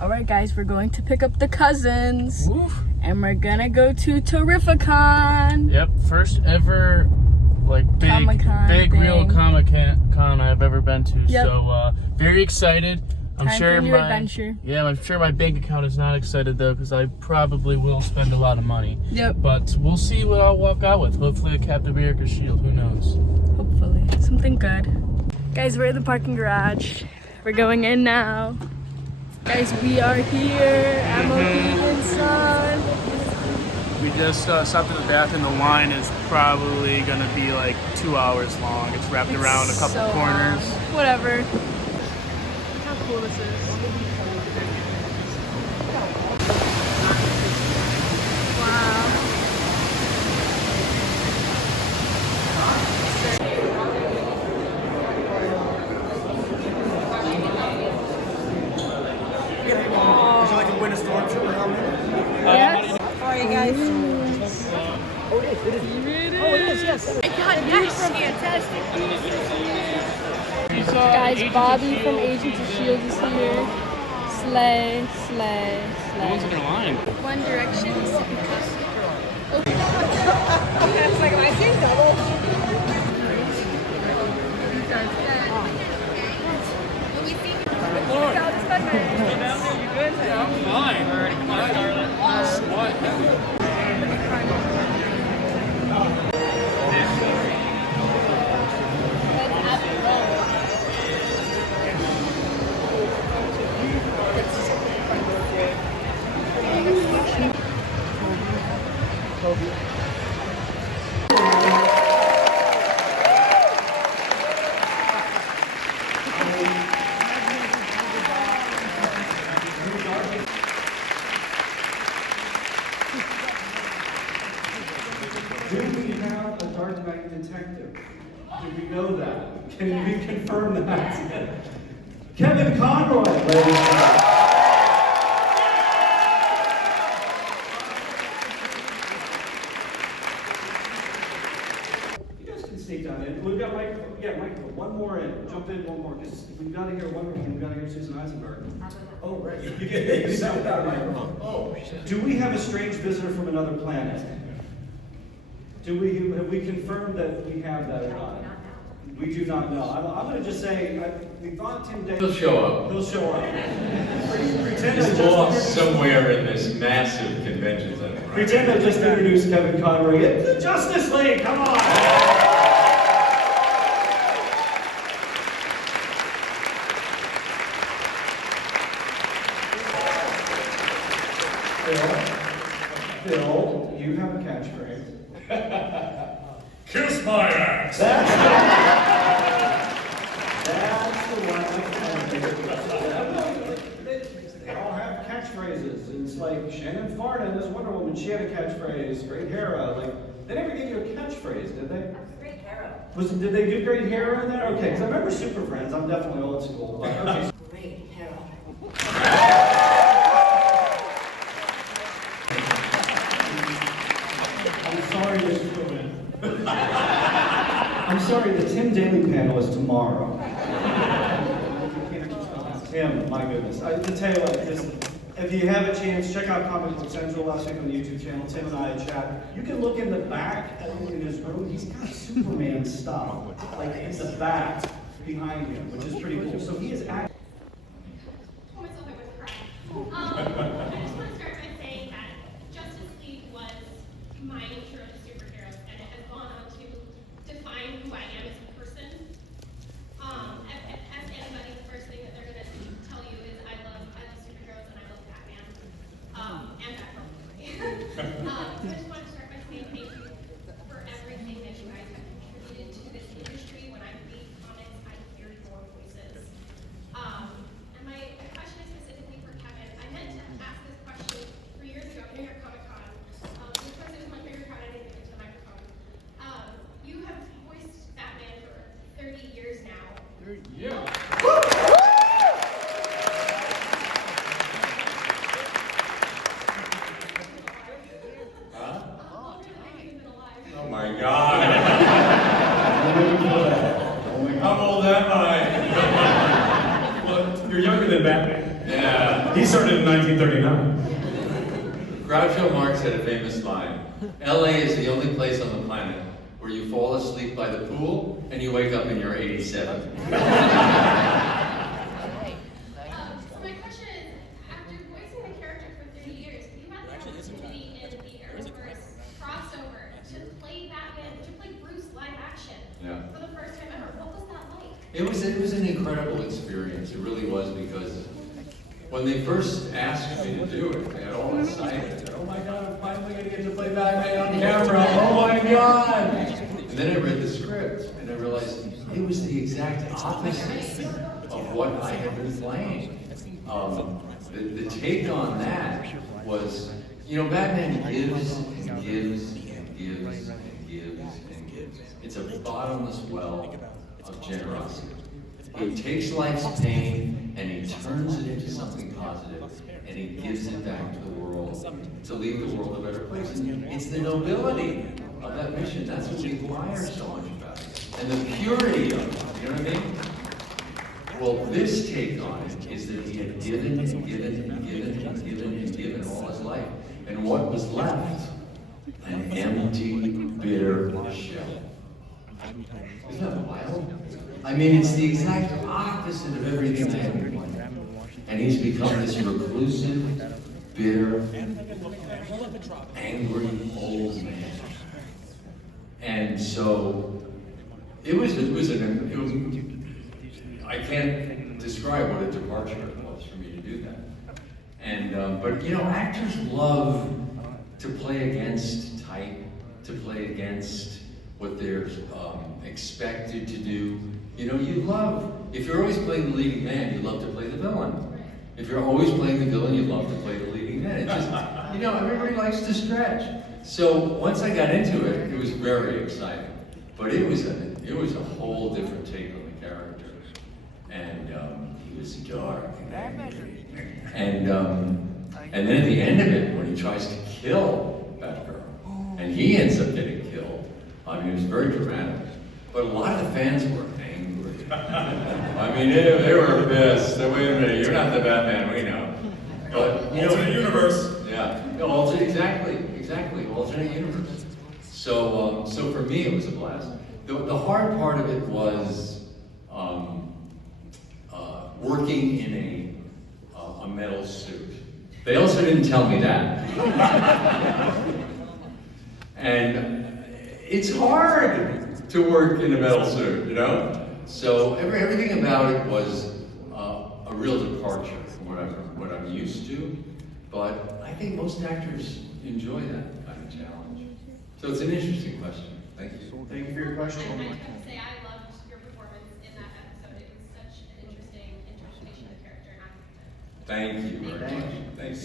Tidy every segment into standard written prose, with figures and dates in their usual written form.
Alright guys, we're going to pick up the cousins. Woof. And we're gonna go to Terrificon. Yep, first ever like big Comicon real thing. Comicon I've ever been to. Yep. So very excited. I'm Time sure for a new adventure. I'm sure my bank account is not excited though, because I probably will spend a lot of money. Yep. But we'll see what I'll walk out with. Hopefully a Captain America shield. Who knows? Hopefully. Something good. Guys, we're in the parking garage. We're going in now. Guys, we are here at Mohegan Sun. We just stopped at the bathroom. The line is probably gonna be like 2 hours long. It's wrapped around a couple so corners. long. Whatever. Look how cool this is. Wow. Would you like to win a stormtrooper helmet? Yes. How are you guys? Oh, it is, yes. My God, yes, fantastic. Guys, Bobby from Agents of S.H.I.E.L.D. is here. Slay, slay, slay. in their line. One Direction. That's like my thing, double. Fine. What? Do we have a Dark Knight detective? Do we know that? Can we confirm that? Kevin Conroy, ladies and gentlemen. You guys can sneak down in. We've got microphone. Yeah, microphone. One more in. Jump in one more. Because we've got to hear Wonder Woman. We've got to hear Susan Eisenberg. Oh, right. You said without a microphone. Oh, do we have a strange visitor from another planet? Have we confirmed that we have that or not? We do not know. I'm going to just say, we thought Tim Daly... He'll show up. He'll show up. Pretend He's I lost just... somewhere in this massive convention center. Pretend I just introduced Kevin Conroy. It's the Justice League, come on! Phil, you have a catchphrase. Kiss my ass! That's the one. They all have catchphrases. It's like Shannon Farden as Wonder Woman. She had a catchphrase. Great Hera. Like they never gave you a catchphrase, did they? Great Hera. Did they do Great Hera in there? Okay, because I remember Super Friends. I'm definitely old school. But okay. Great Hera. I'm sorry, the Tim Daly panel is tomorrow. Tim, my goodness. To tell you what, if you have a chance, check out Comicon Central last week on the YouTube channel. Tim and I chat. You can look in the back in his room. He's got Superman stuff, like in the back behind him, which is pretty cool. So he is actually. I just want to start by saying that Justice League was my intro to superheroes, and it has gone on to define who I am as a person. As anybody, the first thing that they're going to tell you is I love superheroes and I love Batman, and Batgirl. So I just want to start by saying thank you for everything that you guys have contributed to this industry. When I read comics, I hear your voices. started in 1939. Groucho Marx had a famous line, LA is the only place on the planet where you fall asleep by the pool and you wake up in your 87. So my question is, after voicing the character for 30 years, you had the opportunity in the Arrowverse crossover to play Batman, to play Bruce live action Yeah. for the first time ever. What was that like? It was an incredible experience. It really was, because when they first asked me to do it, I got all excited. Oh my God, I'm finally going to get to play Batman on camera. Oh my God. And then I read the script and I realized it was the exact opposite of what I had been playing. The take on that was, Batman gives and gives and gives and gives and gives. It's a bottomless well of generosity. He takes life's pain and he turns it into something positive, and he gives it back to the world to leave the world a better place. And it's the nobility of that mission. That's what we admire so much about it. And the purity of it. You know what I mean? Well, this take on it is that he had given and given and given and given and given all his life. And what was left? An empty, bitter shell. Isn't that wild? I mean, it's the exact opposite of everything I ever wanted. And he's become this reclusive, bitter, angry old man. And so, I can't describe what a departure it was for me to do that. And, but actors love to play against type, to play against what they're expected to do. You love, if you're always playing the leading man, you love to play the villain. If you're always playing the villain, you love to play the leading man. It's just, everybody likes to stretch. So once I got into it, it was very exciting. But it was a whole different take on the character. And he was dark and angry. And then at the end of it, when he tries to kill that girl, and he ends up getting killed, it was very dramatic. But a lot of the fans were angry. They were pissed. Wait a minute, you're not the Batman, we know. But Alternate universe. Yeah, exactly, alternate universe. So for me, it was a blast. The hard part of it was working in a metal suit. They also didn't tell me that. And it's hard to work in a metal suit, So everything about it was a real departure from what I'm used to. But I think most actors enjoy that kind of challenge. So it's an interesting question. Thank you. Thank you for your question. I have to say, I loved your performance in that episode. It was such an interesting interpretation of the character, and Thank you very much. Thanks.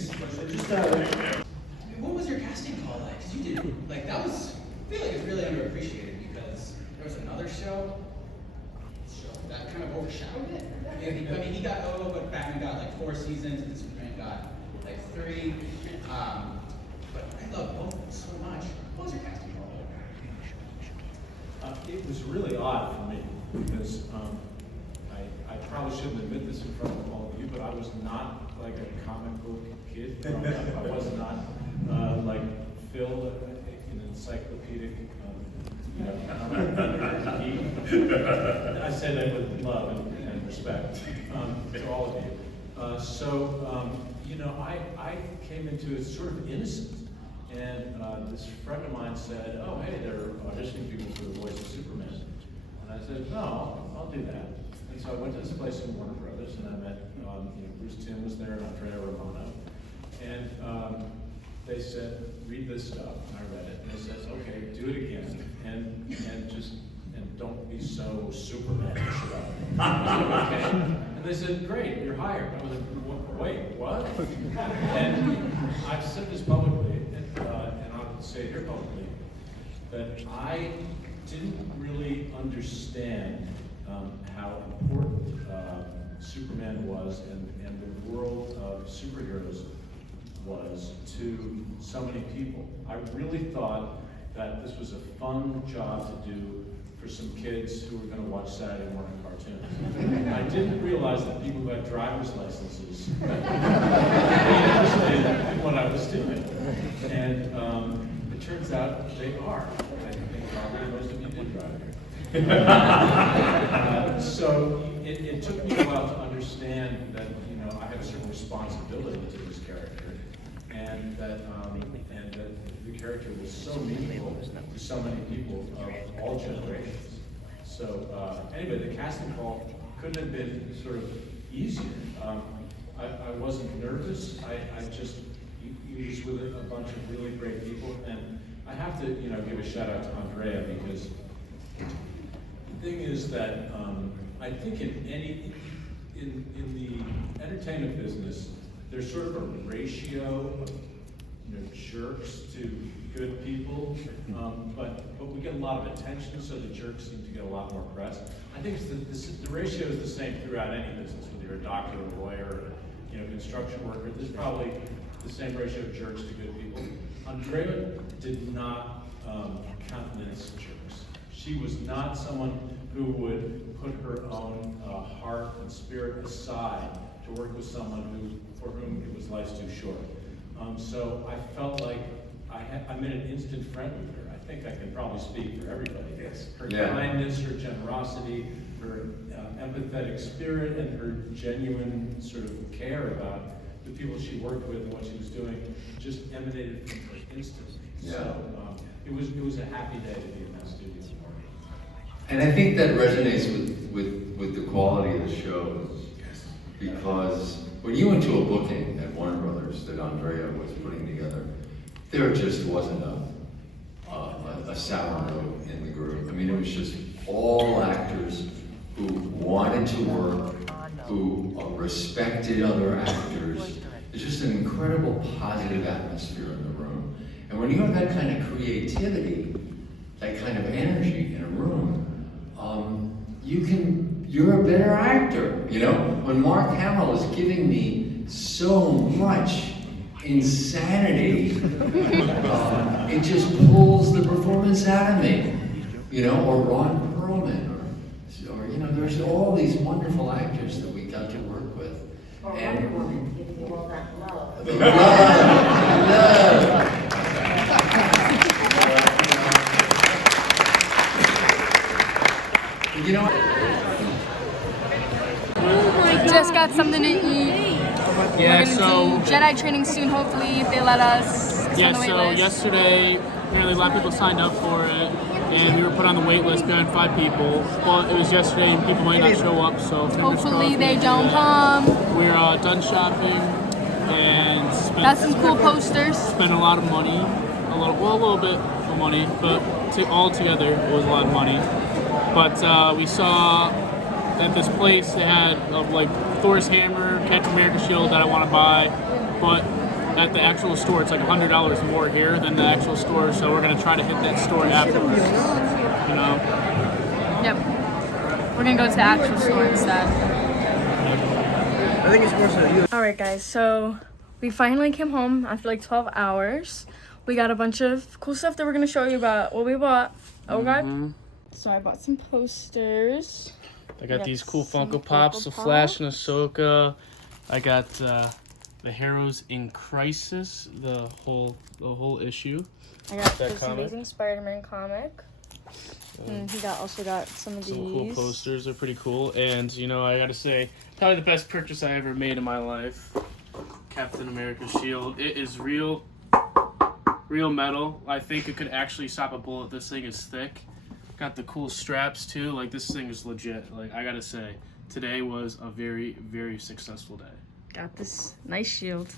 What was your casting call like? Because you did, that was, I feel like it's really underappreciated, because there was another show that kind of overshadowed it. He got, but Batman got 4 seasons, and Superman got 3. But I love both of them so much. What was your casting call like? It was really odd for me, because I probably shouldn't admit this in front of all of you, but I was not like a comic book kid growing up. I was not like Phil, an encyclopedic, I say that with love and respect to all of you. I came into it sort of innocent. And this friend of mine said, oh, hey, they're auditioning people for the voice of Superman. And I said, no, I'll do that. And so I went to this place in Warner Brothers, and I met, Bruce Timm was there, and Andrea Romano. And they said, read this stuff. And I read it. And they said, okay, do it again. And don't be so Superman-ish about it. I said, okay. And they said, great, you're hired. I was like, wait, what? And I've said this publicly, and I'll say it here publicly, that I didn't really understand how important Superman was and the world of superheroes was to so many people. I really thought that this was a fun job to do for for some kids who were going to watch Saturday morning cartoons. I didn't realize that people who had driver's licenses were interested in what I was doing. And it turns out they are. I think probably most of you did drive here. So it took me a while to understand that, you know, I have a certain responsibility to this character, and that the character was so meaningful to so many people of all generations. So anyway, the casting call couldn't have been sort of easier. I wasn't nervous. I just was with a bunch of really great people, and I have to, you know, give a shout out to Andrea, because the thing is that I think in the entertainment business, there's sort of a ratio of, you know, jerks to good people, but we get a lot of attention, so the jerks seem to get a lot more press. I think the ratio is the same throughout any business, whether you're a doctor, a lawyer, or, you know, construction worker. There's probably the same ratio of jerks to good people. Andrea did not countenance jerks. She was not someone who would put her own heart and spirit aside to work with someone for whom it was life's too short. So I felt like I made an instant friend with her. I think I can probably speak for everybody. Yes. Her kindness, her generosity, her empathetic spirit, and her genuine sort of care about the people she worked with and what she was doing just emanated from her instantly. Yeah. So it was a happy day to be in that studio. And I think that resonates with the quality of the show, because when you went to a booking at Warner Brothers that Andrea was putting together, there just wasn't a sour note in the group. I mean, it was just all actors who wanted to work, who respected other actors. It's just an incredible positive atmosphere in the room. And when you have that kind of creativity, that kind of energy in a room, you're a better actor, you know? When Mark Hamill is giving me so much insanity, it just pulls the performance out of me, you know? Or Ron Perlman, or you know, there's all these wonderful actors that we got to work with. Or Wonder Woman giving you all that love. The love. You know what? Just got something to eat. Yeah, We're gonna do Jedi training soon, hopefully, if they let us. It's Yeah, on the wait so list. yesterday, apparently a lot of people signed up for it, and we were put on the wait list behind 5 people. But it was yesterday, and people might not show up, so fingers Hopefully crossed they we don't do that. come. We're done shopping and Got some cool posters. spent a lot of money, a little bit of money, but all together it was a lot of money. But we saw at this place they had like Thor's hammer, Captain America shield that I want to buy, but at the actual store it's like $100 more here than the actual store, so we're gonna try to hit that store afterwards. You know? Yep. We're gonna go to the actual store instead. I think it's more so you. Alright guys, so we finally came home after like 12 hours. We got a bunch of cool stuff that we're gonna show you about what we bought. Okay? So I bought some posters. I got these cool some Funko Pops, Funko the Flash and Ahsoka. I got the Heroes in Crisis, the whole issue. I got That this comic. amazing Spider-Man comic. And he also got some of Some these. cool posters, they're pretty cool. And you know, I gotta say, probably the best purchase I ever made in my life. Captain America shield. It is real metal. I think it could actually stop a bullet. This thing is thick. Got the cool straps too. Like, this thing is legit. Like, I gotta say, today was a very, very successful day. Got this nice shield.